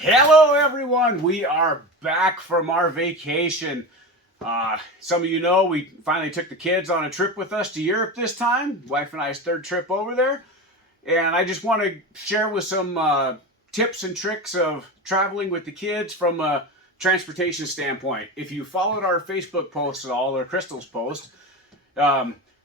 Hello everyone, we are back from our vacation. Some of you know we finally took the kids on a trip with us to Europe this time. Wife and I's third trip over there. And I just want to share with some tips and tricks of traveling with the kids from a transportation standpoint. If you followed our Facebook post at all, or Crystal's post,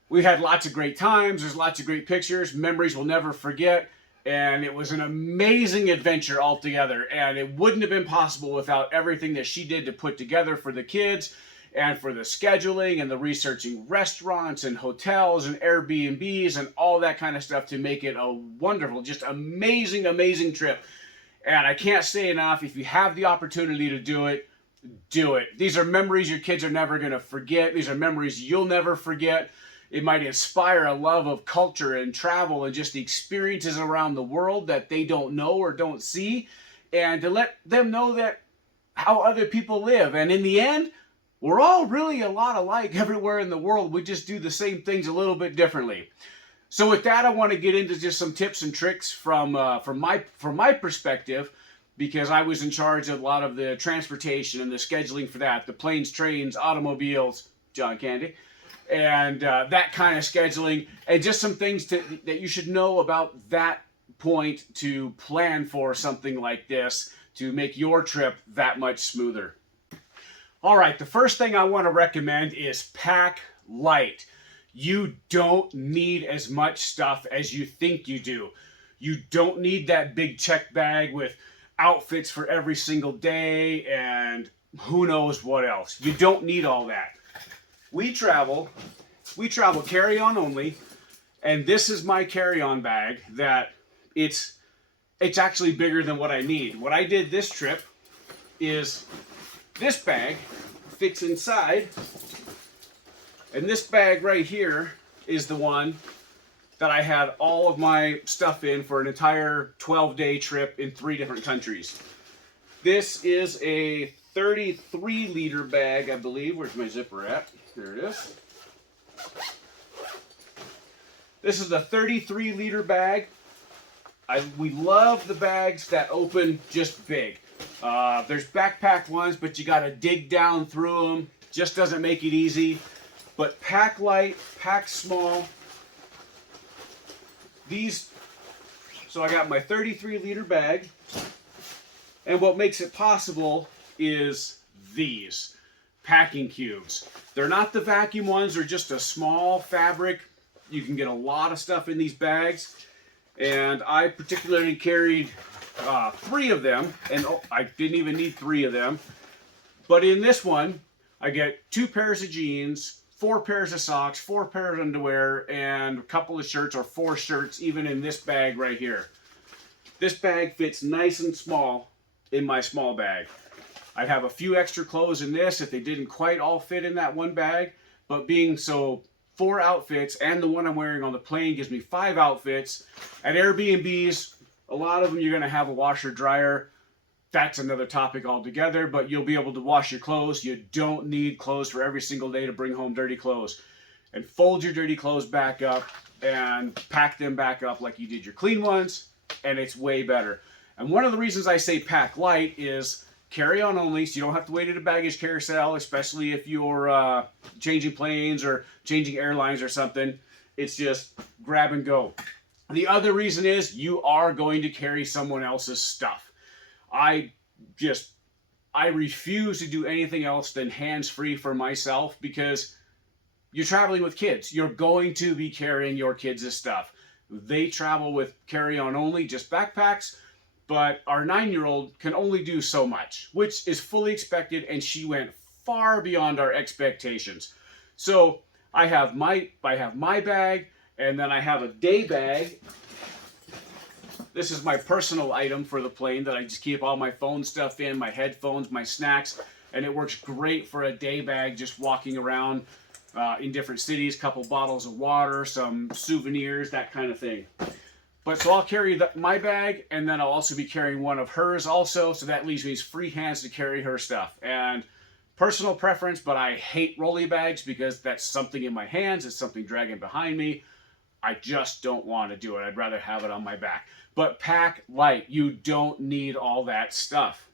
we had lots of great times. There's lots of great pictures, memories we'll never forget. And it was an amazing adventure altogether. And it wouldn't have been possible without everything that she did to put together for the kids and for the scheduling and the researching restaurants and hotels and Airbnbs and all that kind of stuff to make it a wonderful, just amazing, amazing trip. And I can't say enough, if you have the opportunity to do it, do it. These are memories your kids are never going to forget. These are memories you'll never forget. It might inspire a love of culture and travel and just the experiences around the world that they don't know or don't see, and to let them know that how other people live. And in the end, we're all really a lot alike everywhere in the world. We just do the same things a little bit differently. So with that, I want to get into just some tips and tricks from my perspective, because I was in charge of a lot of the transportation and the scheduling for that, the planes, trains, automobiles, John Candy, and that kind of scheduling, and just some things that you should know about that point to plan for something like this to make your trip that much smoother. All right, the first thing I want to recommend is pack light. You don't need as much stuff as you think you do. You don't need that big check bag with outfits for every single day and who knows what else. You don't need all that. We travel carry-on only, and this is my carry-on bag that it's actually bigger than what I need. What I did this trip is this bag fits inside, and this bag right here is the one that I had all of my stuff in for an entire 12-day trip in 3 different countries. This is a 33-liter bag, I believe. Where's my zipper at? There it is. This is a 33-liter bag. We love the bags that open just big. There's backpack ones, but you got to dig down through them. Just doesn't make it easy. But pack light, pack small. So I got my 33-liter bag. And what makes it possible is these packing cubes. They're not the vacuum ones, they're just a small fabric. You can get a lot of stuff in these bags. And I particularly carried 3 of them, and I didn't even need 3 of them. But in this one, I get 2 pairs of jeans, 4 pairs of socks, 4 pairs of underwear, and a couple of shirts, or 4 shirts, even in this bag right here. This bag fits nice and small in my small bag. I'd have a few extra clothes in this if they didn't quite all fit in that one bag, but being so 4 outfits, and the one I'm wearing on the plane gives me 5 outfits. At Airbnbs, a lot of them you're going to have a washer dryer. That's another topic altogether, but you'll be able to wash your clothes. You don't need clothes for every single day to bring home dirty clothes. And fold your dirty clothes back up and pack them back up like you did your clean ones, and it's way better. And one of the reasons I say pack light is carry-on only, so you don't have to wait at a baggage carousel, especially if you're changing planes or changing airlines or something. It's just grab and go. The other reason is you are going to carry someone else's stuff. I refuse to do anything else than hands-free for myself, because you're traveling with kids. You're going to be carrying your kids' stuff. They travel with carry-on only, just backpacks. But our 9-year-old can only do so much, which is fully expected, and she went far beyond our expectations. So I have my bag, and then I have a day bag. This is my personal item for the plane that I just keep all my phone stuff in, my headphones, my snacks, and it works great for a day bag, just walking around in different cities, couple bottles of water, some souvenirs, that kind of thing. But so I'll carry my bag, and then I'll also be carrying one of hers also, so that leaves me free hands to carry her stuff. And personal preference, but I hate rolly bags because that's something in my hands, it's something dragging behind me. I just don't want to do it. I'd rather have it on my back. But pack light. You don't need all that stuff.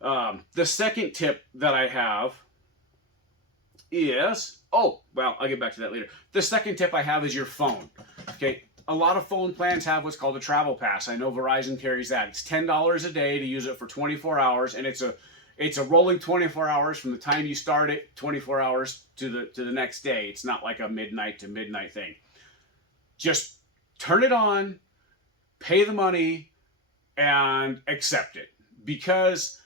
The second tip that I have is, oh, well, I'll get back to that later. The second tip I have is your phone. Okay, a lot of phone plans have what's called a travel pass. I know Verizon carries that. It's $10 a day to use it for 24 hours, and it's a rolling 24 hours from the time you start it, 24 hours to the next day. It's not like a midnight to midnight thing. Just turn it on, pay the money, and accept it, because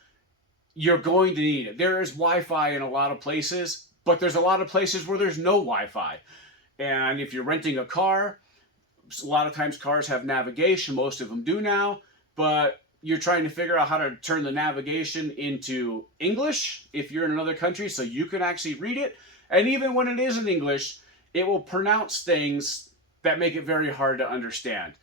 you're going to need it. There is Wi-Fi in a lot of places, but there's a lot of places where there's no Wi-Fi. And if you're renting a car, a lot of times cars have navigation. Most of them do now, but you're trying to figure out how to turn the navigation into English if you're in another country so you can actually read it. And even when it is in English, it will pronounce things that make it very hard to understand.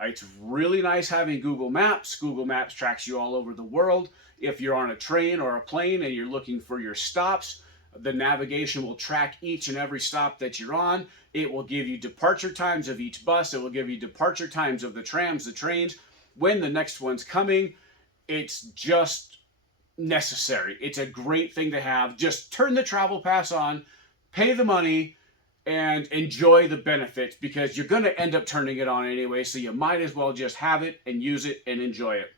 It's really nice having Google Maps. Google Maps tracks you all over the world. If you're on a train or a plane and you're looking for your stops, the navigation will track each and every stop that you're on. It will give you departure times of each bus. It will give you departure times of the trams, the trains, when the next one's coming. It's just necessary. It's a great thing to have. Just turn the travel pass on, pay the money, and enjoy the benefits, because you're going to end up turning it on anyway, so you might as well just have it and use it and enjoy it.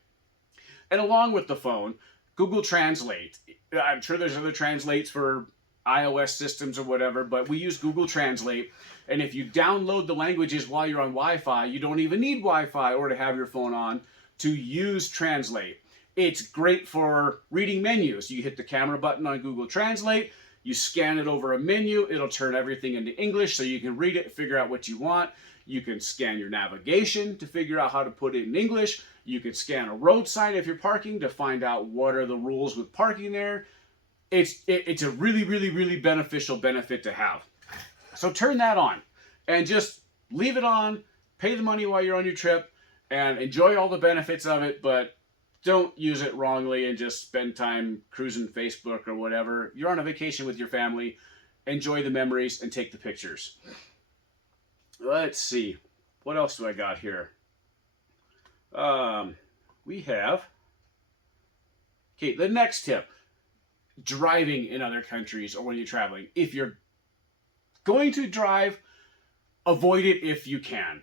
And along with the phone, Google Translate. I'm sure there's other translates for iOS systems or whatever, but we use Google Translate. And if you download the languages while you're on Wi-Fi, you don't even need Wi-Fi or to have your phone on to use Translate. It's great for reading menus. You hit the camera button on Google Translate, you scan it over a menu, it'll turn everything into English so you can read it, figure out what you want. You can scan your navigation to figure out how to put it in English. You can scan a road sign if you're parking to find out what are the rules with parking there. It's a really, really, really beneficial benefit to have. So turn that on and just leave it on, pay the money while you're on your trip, and enjoy all the benefits of it, but don't use it wrongly and just spend time cruising Facebook or whatever. You're on a vacation with your family. Enjoy the memories and take the pictures. Let's see. What else do I got here? We have... Okay, the next tip. Driving in other countries or when you're traveling. If you're going to drive, avoid it if you can.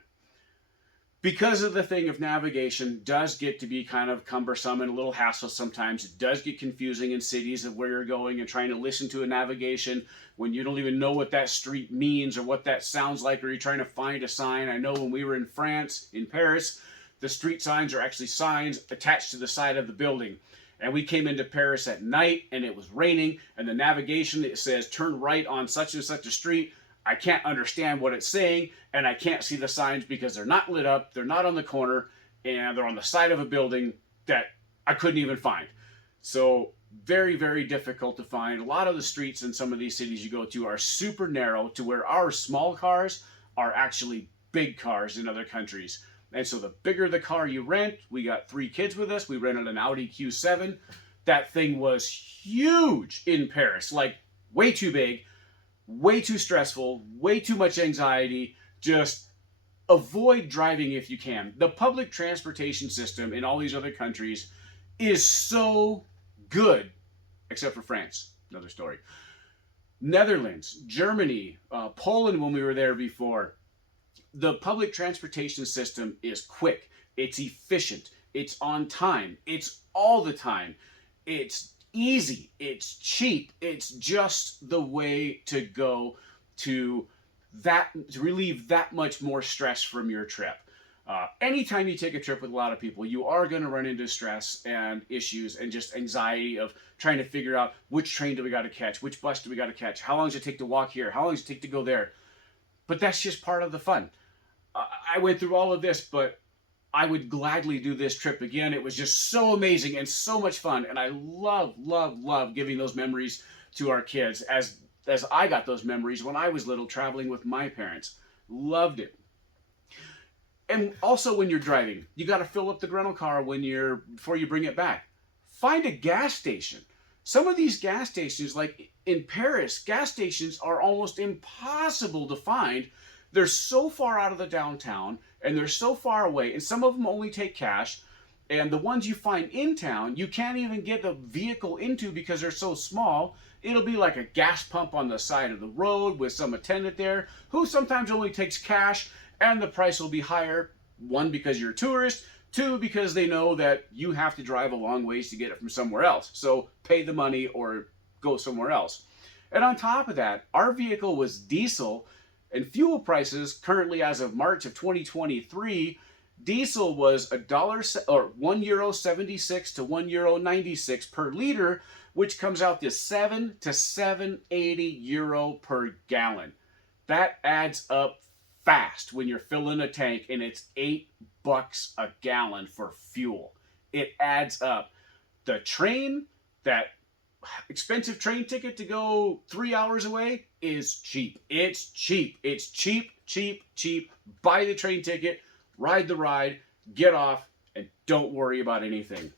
Because of the thing of navigation does get to be kind of cumbersome and a little hassle sometimes. It does get confusing in cities of where you're going and trying to listen to a navigation when you don't even know what that street means or what that sounds like, or you're trying to find a sign. I know when we were in France, in Paris, the street signs are actually signs attached to the side of the building. And we came into Paris at night and it was raining, and the navigation that says turn right on such and such a street, I can't understand what it's saying, and I can't see the signs because they're not lit up, they're not on the corner, and they're on the side of a building that I couldn't even find. So very, very difficult to find. A lot of the streets in some of these cities you go to are super narrow to where our small cars are actually big cars in other countries. And so the bigger the car you rent, we got 3 kids with us. We rented an Audi Q7. That thing was huge in Paris, like way too big, way too stressful, way too much anxiety. Just avoid driving if you can. The public transportation system in all these other countries is so good, except for France, another story. Netherlands, Germany, Poland when we were there before. The public transportation system is quick, it's efficient, it's on time, it's all the time, it's easy, it's cheap, it's just the way to go to relieve that much more stress from your trip. Anytime you take a trip with a lot of people, you are going to run into stress and issues and just anxiety of trying to figure out which train do we got to catch, which bus do we got to catch, how long does it take to walk here, how long does it take to go there. But that's just part of the fun. I went through all of this, but I would gladly do this trip again. It was just so amazing and so much fun, and I love, love, love giving those memories to our kids as I got those memories when I was little traveling with my parents. Loved it. And also when you're driving, you got to fill up the rental car before you bring it back. Find a gas station. Some of these gas stations, like in Paris, gas stations are almost impossible to find They're so far out of the downtown and they're so far away, and some of them only take cash. And the ones you find in town, you can't even get the vehicle into because they're so small. It'll be like a gas pump on the side of the road with some attendant there who sometimes only takes cash, and the price will be higher. One, because you're a tourist. Two, because they know that you have to drive a long ways to get it from somewhere else. So pay the money or go somewhere else. And on top of that, our vehicle was diesel, and fuel prices currently as of March of 2023, diesel was €1.76 to €1.96 per liter, which comes out to €7 to €7.80 per gallon. That adds up fast when you're filling a tank, and it's $8 a gallon for fuel. It adds up. The train, that expensive train ticket to go 3 hours away, is cheap. It's cheap. It's cheap, cheap, cheap. Buy the train ticket, ride the ride, get off, and don't worry about anything.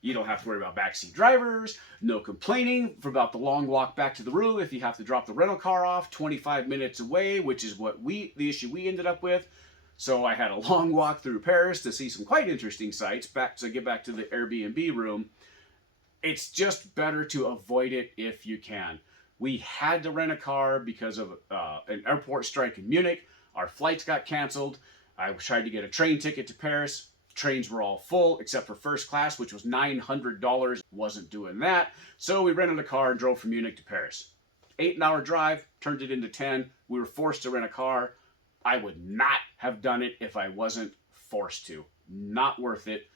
You don't have to worry about backseat drivers, no complaining about the long walk back to the room if you have to drop the rental car off 25 minutes away, which is what the issue we ended up with. So I had a long walk through Paris to see some quite interesting sights to get back to the Airbnb room. It's just better to avoid it if you can. We had to rent a car because of an airport strike in Munich. Our flights got canceled. I tried to get a train ticket to Paris. Trains were all full except for first class, which was $900. Wasn't doing that. So we rented a car and drove from Munich to Paris. 8-hour drive, turned it into 10. We were forced to rent a car. I would not have done it if I wasn't forced to. Not worth it.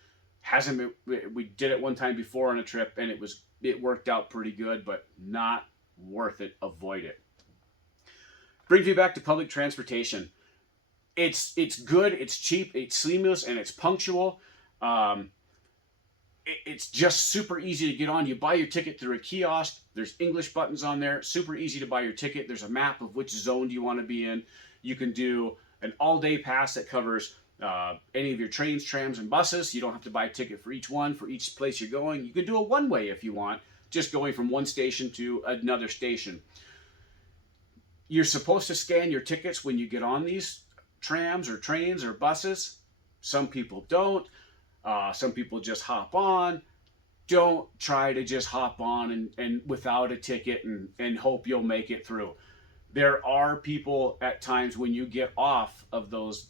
We did it one time before on a trip, and it worked out pretty good, but not worth it. Avoid it. Brings me back to public transportation. It's good, it's cheap, it's seamless, and it's punctual. It's just super easy to get on. You buy your ticket through a kiosk. There's English buttons on there. Super easy to buy your ticket. There's a map of which zone do you want to be in. You can do an all-day pass that covers any of your trains, trams, and buses. You don't have to buy a ticket for each one, for each place you're going. You can do a one-way if you want, just going from one station to another station. You're supposed to scan your tickets when you get on these trams or trains or buses. Some people don't. Some people just hop on. Don't try to just hop on and without a ticket and hope you'll make it through. There are people at times when you get off of those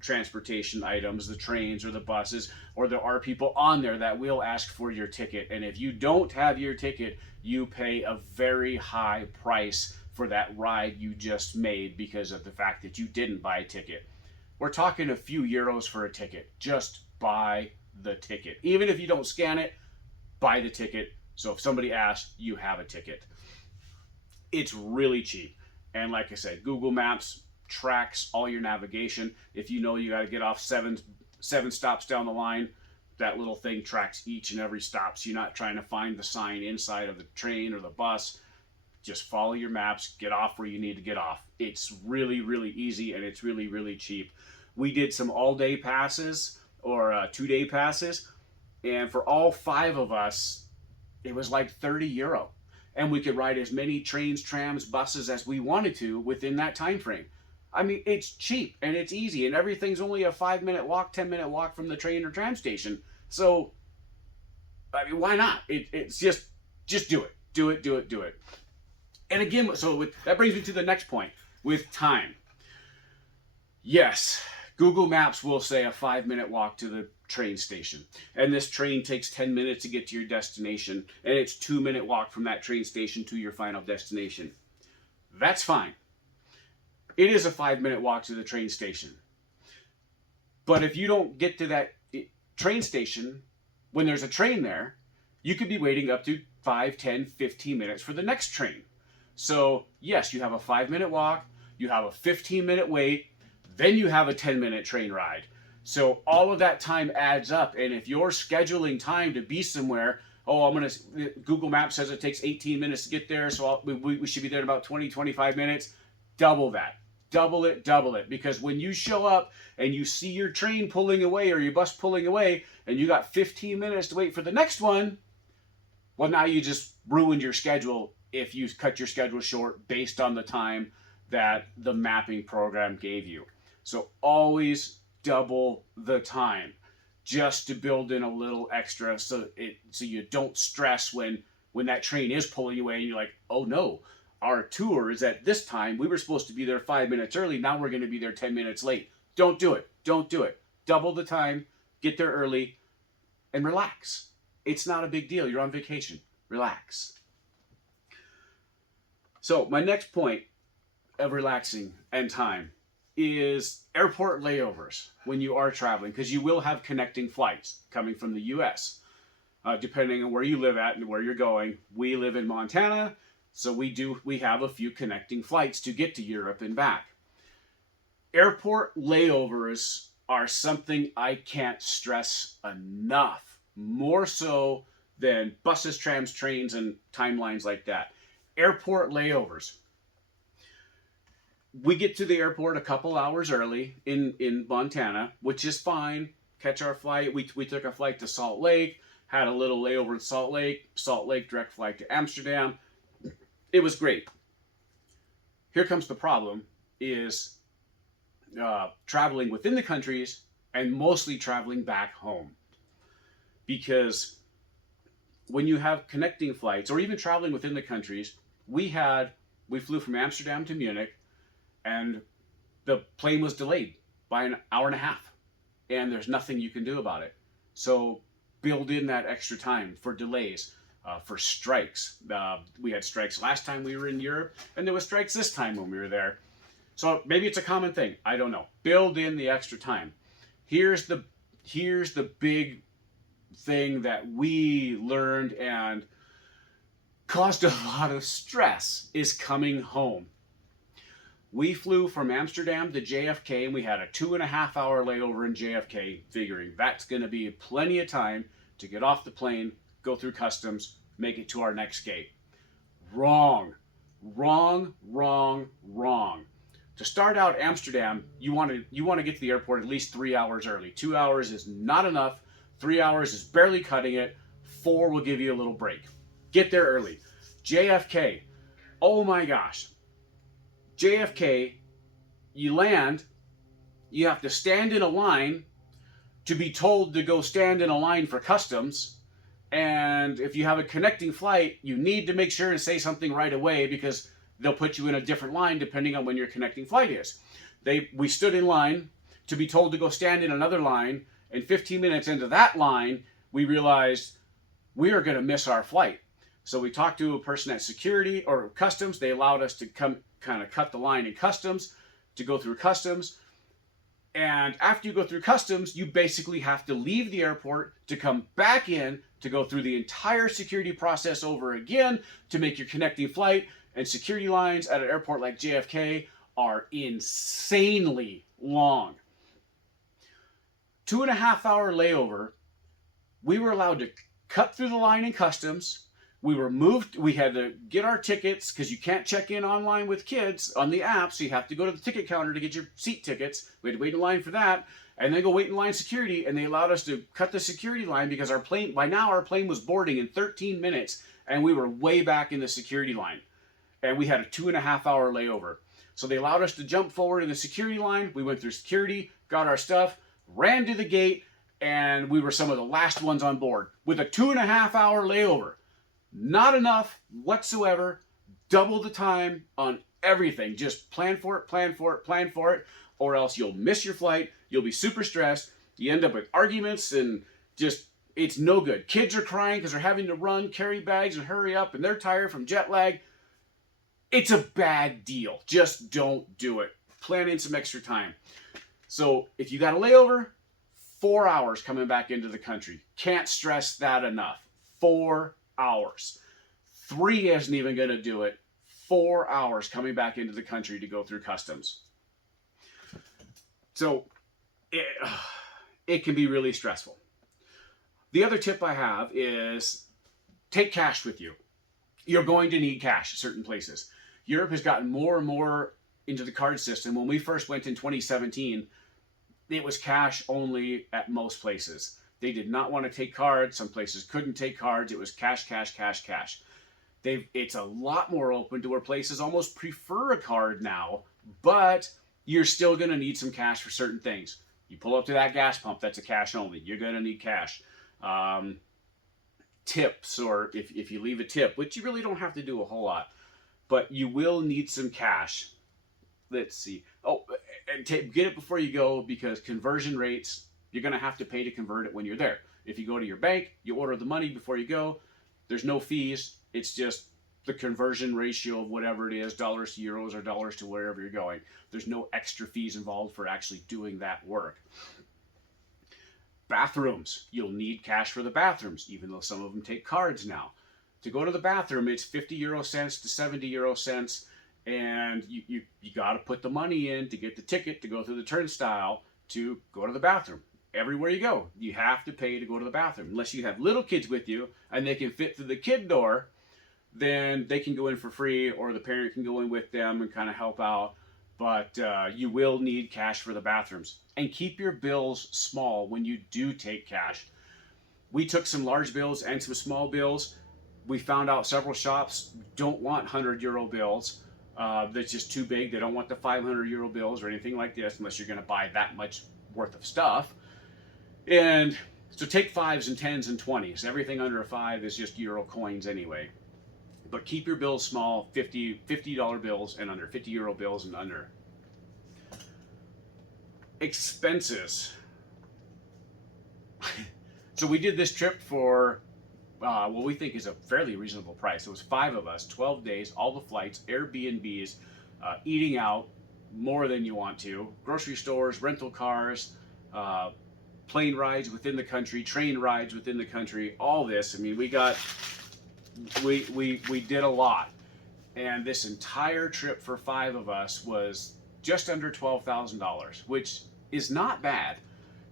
transportation items, the trains or the buses, or there are people on there that will ask for your ticket. And if you don't have your ticket, you pay a very high price for that ride you just made because of the fact that you didn't buy a ticket. We're talking a few euros for a ticket. Just buy the ticket. Even if you don't scan it, buy the ticket. So if somebody asks, you have a ticket. It's really cheap. And like I said, Google Maps tracks all your navigation. If you know you got to get off seven stops down the line, that little thing tracks each and every stop. So you're not trying to find the sign inside of the train or the bus. Just follow your maps, get off where you need to get off. It's really, really easy, and it's really, really cheap. We did some all-day passes or 2-day passes, and for all 5 of us, it was like €30. And we could ride as many trains, trams, buses as we wanted to within that time frame. I mean, it's cheap, and it's easy, and everything's only a 5-minute walk, 10-minute walk from the train or tram station. So, I mean, why not? It's just do it. Do it, do it, do it. And again, that brings me to the next point, with time. Yes, Google Maps will say a 5-minute walk to the train station. And this train takes 10 minutes to get to your destination, and it's 2-minute walk from that train station to your final destination. That's fine. It is a 5-minute walk to the train station. But if you don't get to that train station when there's a train there, you could be waiting up to 5, 10, 15 minutes for the next train. So yes, you have a 5-minute walk, you have a 15-minute wait, then you have a 10-minute train ride. So all of that time adds up, and if you're scheduling time to be somewhere, Google Maps says it takes 18 minutes to get there, so we should be there in about 20, 25 minutes, double that. Double it, because when you show up and you see your train pulling away or your bus pulling away, and you got 15 minutes to wait for the next one, well, now you just ruined your schedule if you cut your schedule short based on the time that the mapping program gave you. So always double the time, just to build in a little extra, so you don't stress when that train is pulling you away and you're like, oh no, our tour is at this time. We were supposed to be there 5 minutes early. Now we're going to be there 10 minutes late. Don't do it. Don't do it. Double the time, get there early, and relax. It's not a big deal. You're on vacation. Relax. So my next point of relaxing and time is airport layovers when you are traveling, because you will have connecting flights coming from the U.S. Depending on where you live at and where you're going. We live in Montana, so we have a few connecting flights to get to Europe and back. Airport layovers are something I can't stress enough, more so than buses, trams, trains, and timelines like that. Airport layovers. We get to the airport a couple hours early in Montana, which is fine. Catch our flight. We took a flight to Salt Lake, had a little layover in Salt Lake, direct flight to Amsterdam. It was great. Here comes the problem, is traveling within the countries and mostly traveling back home. Because when you have connecting flights, or even traveling within the countries, we flew from Amsterdam to Munich, and the plane was delayed by an hour and a half, and there's nothing you can do about it. So build in that extra time for delays, for strikes. We had strikes last time we were in Europe, and there was strikes this time when we were there. So maybe it's a common thing. I don't know. Build in the extra time. Here's the big thing that we learned and caused a lot of stress, is coming home. We flew from Amsterdam to JFK, and we had a 2.5 hour layover in JFK, figuring that's going to be plenty of time to get off the plane, go through customs, make it to our next gate. Wrong. Wrong, wrong, wrong. To start out Amsterdam, you want to get to the airport at least 3 hours early. 2 hours is not enough. 3 hours is barely cutting it. 4 will give you a little break. Get there early. JFK. Oh my gosh. JFK, you land, you have to stand in a line to be told to go stand in a line for customs. And if you have a connecting flight, you need to make sure to say something right away, because they'll put you in a different line depending on when your connecting flight is. We stood in line to be told to go stand in another line, and 15 minutes into that line, we realized we are going to miss our flight. So we talked to a person at security or customs. They allowed us to come kind of cut the line in customs to go through customs. And after you go through customs, you basically have to leave the airport to come back in to go through the entire security process over again to make your connecting flight. And security lines at an airport like JFK are insanely long. 2.5 hour layover. We were allowed to cut through the line in customs. We were moved. We had to get our tickets, because you can't check in online with kids on the app, so you have to go to the ticket counter to get your seat tickets. We had to wait in line for that, and then go wait in line security, and they allowed us to cut the security line because by now our plane was boarding in 13 minutes, and we were way back in the security line, and we had a 2.5 hour layover. So they allowed us to jump forward in the security line. We went through security, got our stuff, ran to the gate, and we were some of the last ones on board with a 2.5 hour layover. Not enough whatsoever. Double the time on everything. Just plan for it, plan for it, plan for it, or else you'll miss your flight. You'll be super stressed. You end up with arguments, and just, it's no good. Kids are crying because they're having to run, carry bags, and hurry up, and they're tired from jet lag. It's a bad deal. Just don't do it. Plan in some extra time. So if you got a layover, 4 hours coming back into the country. Can't stress that enough. 4 hours. 3 isn't even going to do it. 4 hours coming back into the country to go through customs. So it can be really stressful. The other tip I have is take cash with you. You're going to need cash at certain places. Europe has gotten more and more into the card system. When we first went in 2017, it was cash only at most places. They did not want to take cards. Some places couldn't take cards. It was cash, cash, cash, cash. It's a lot more open to where places almost prefer a card now, but you're still going to need some cash for certain things. You pull up to that gas pump, that's a cash only. You're going to need cash. Tips, or if you leave a tip, which you really don't have to do a whole lot, but you will need some cash. Let's see. Oh, and get it before you go, because conversion rates, you're going to have to pay to convert it when you're there. If you go to your bank, you order the money before you go. There's no fees. It's just the conversion ratio of whatever it is, dollars to euros or dollars to wherever you're going. There's no extra fees involved for actually doing that work. Bathrooms, you'll need cash for the bathrooms, even though some of them take cards now. To go to the bathroom, it's 50 euro cents to 70 euro cents, and you got to put the money in to get the ticket to go through the turnstile to go to the bathroom. Everywhere you go, you have to pay to go to the bathroom. Unless you have little kids with you and they can fit through the kid door, then they can go in for free, or the parent can go in with them and kind of help out. But you will need cash for the bathrooms. And keep your bills small when you do take cash. We took some large bills and some small bills. We found out several shops don't want 100 euro bills. That's just too big. They don't want the 500 euro bills or anything like this unless you're going to buy that much worth of stuff. And so take 5s and 10s and 20s. Everything under a 5 is just euro coins anyway. But keep your bills small, $50 bills and under, 50 euro bills and under. Expenses. So we did this trip for what we think is a fairly reasonable price. It was 5 of us, 12 days, all the flights, Airbnbs, eating out more than you want to, grocery stores, rental cars, plane rides within the country, train rides within the country, all this. I mean, we did a lot. And this entire trip for 5 of us was just under $12,000, which is not bad,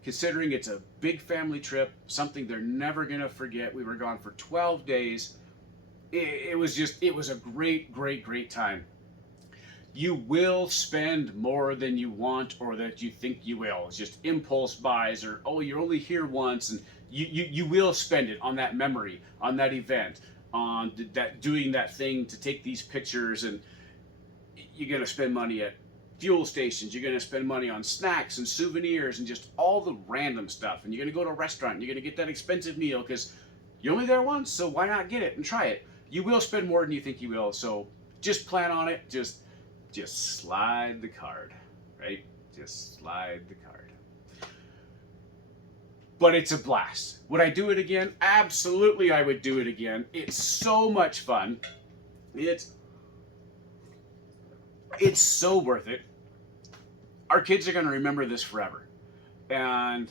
considering it's a big family trip, something they're never going to forget. We were gone for 12 days. It was a great time. You will spend more than you want or that you think you will. It's just impulse buys, or, oh, you're only here once, and you will spend it on that memory, on that event, on that, doing that thing to take these pictures. And you're going to spend money at fuel stations, you're going to spend money on snacks and souvenirs and just all the random stuff. And you're going to go to a restaurant and you're going to get that expensive meal because you're only there once, so why not get it and try it? You will spend more than you think you will, so just plan on it. Just slide the card, right? Just slide the card. But it's a blast. Would I do it again? Absolutely, I would do it again. It's so much fun. It's so worth it. Our kids are going to remember this forever. And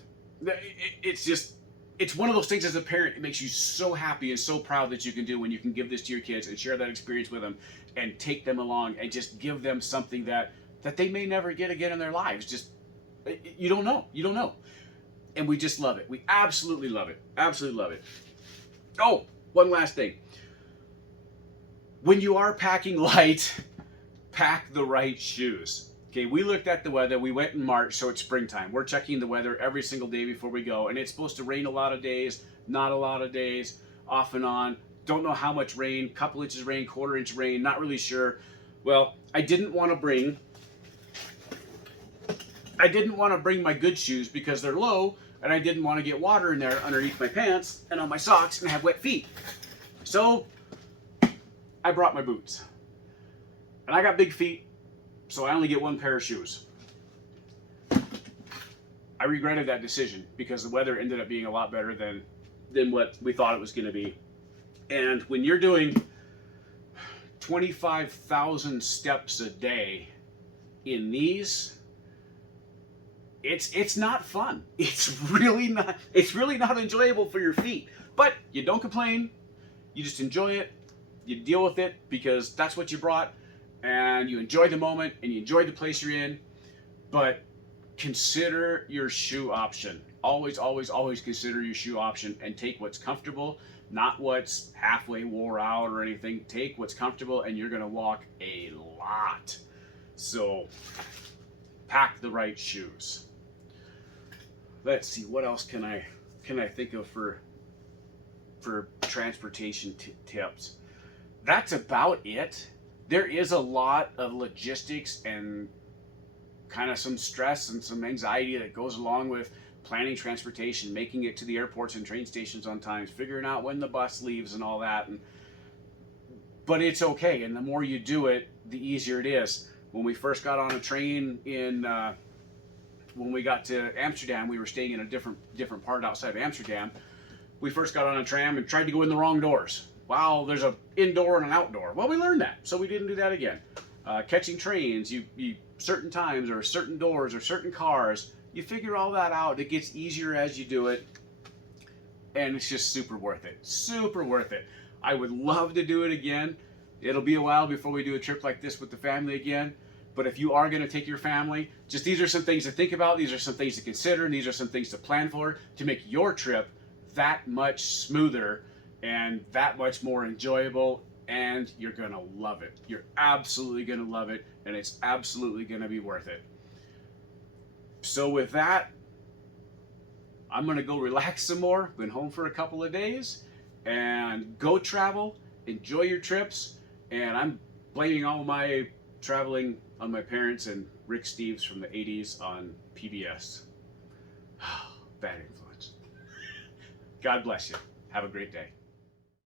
it's one of those things as a parent, it makes you so happy and so proud that you can do when you can give this to your kids and share that experience with them and take them along and just give them something that they may never get again in their lives. Just, you don't know. And we just love it. We absolutely love it. Absolutely love it. Oh, one last thing. When you are packing light, pack the right shoes. Okay, we looked at the weather. We went in March, so it's springtime. We're checking the weather every single day before we go, and it's supposed to rain a lot of days, not a lot of days, off and on. Don't know how much rain, couple inches rain, quarter-inch rain, not really sure. Well, I didn't want to bring my good shoes because they're low, and I didn't want to get water in there underneath my pants and on my socks and have wet feet. So I brought my boots. And I got big feet, so I only get one pair of shoes. I regretted that decision because the weather ended up being a lot better than what we thought it was going to be. And when you're doing 25,000 steps a day in these, it's not fun. It's really not enjoyable for your feet. But you don't complain. You just enjoy it. You deal with it because that's what you brought. And you enjoy the moment and you enjoy the place you're in. But consider your shoe option. Always consider your shoe option and take what's comfortable, not what's halfway wore out or anything. Take what's comfortable and you're going to walk a lot. So pack the right shoes. Let's see, what else can I think of for transportation tips? that's about it. There is a lot of logistics and kind of some stress and some anxiety that goes along with planning transportation, making it to the airports and train stations on time, figuring out when the bus leaves and all that. But it's okay, and the more you do it, the easier it is. When we first got on a train when we got to Amsterdam, we were staying in a different part outside of Amsterdam. We first got on a tram and tried to go in the wrong doors. Wow, there's an indoor and an outdoor. Well, we learned that, so we didn't do that again. Catching trains, you certain times or certain doors or certain cars, you figure all that out. It gets easier as you do it, and it's just super worth it. Super worth it. I would love to do it again. It'll be a while before we do a trip like this with the family again. But if you are going to take your family, just these are some things to think about. These are some things to consider, and these are some things to plan for to make your trip that much smoother and that much more enjoyable, and you're going to love it. You're absolutely going to love it, and it's absolutely going to be worth it. So with that, I'm going to go relax some more. Been home for a couple of days, and go travel, enjoy your trips, and I'm blaming all my traveling on my parents and Rick Steves from the 80s on PBS. Bad influence. God bless you. Have a great day.